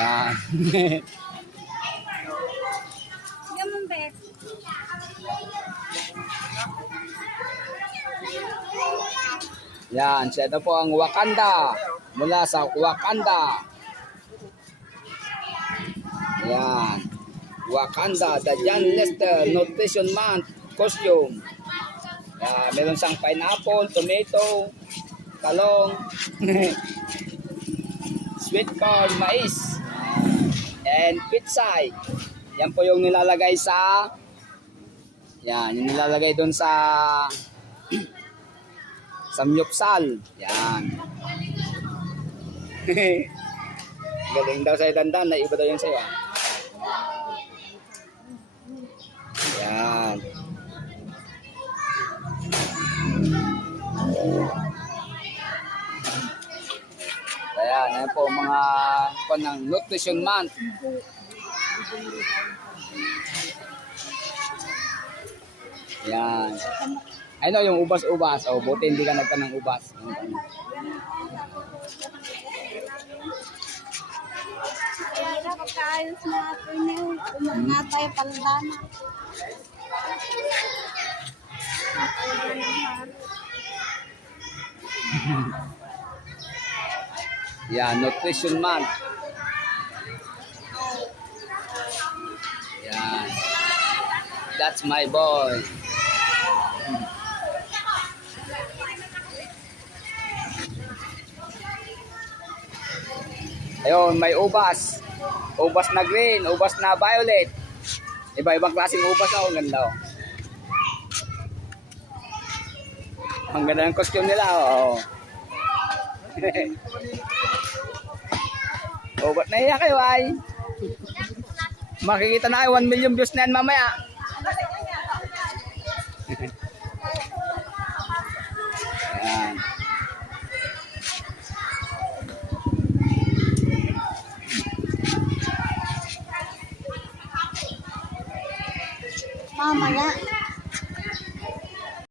Yan. Ganon, Bet. Yan, siya na po ang Wakanda. Mula sa Wakanda. Yan. Wakanda, the John Lester Nutrition Month costume. Yan, meron siyang pineapple, tomato, talong, sweet corn, mais, and pitsay. Yan po yung nilalagay sa, yan, yung nilalagay doon sa samyupsal. Yan. Galing daw sa'yo dandan, na iba daw yung sa'yo. Yan. Ayan, ayan po mga ng Nutrition Month. Yan. Ano yung ubas-ubas? O, buti hindi ka nagtanong ubas. Kaya pagkaayos na ito niyo. Umangat tayo paladana. Yan, Nutrition Month. Yan. That's my boy. Ayun, may ubas. Ubas na green, ubas na violet. Iba-ibang klaseng ubas ako, ang ganda. Oh. Ang ganda ng costume nila. Oh. Oh, ba't nahiya kayo ay? Makikita na kayo 1 million views na yan mamaya. Ayan. Mamaya.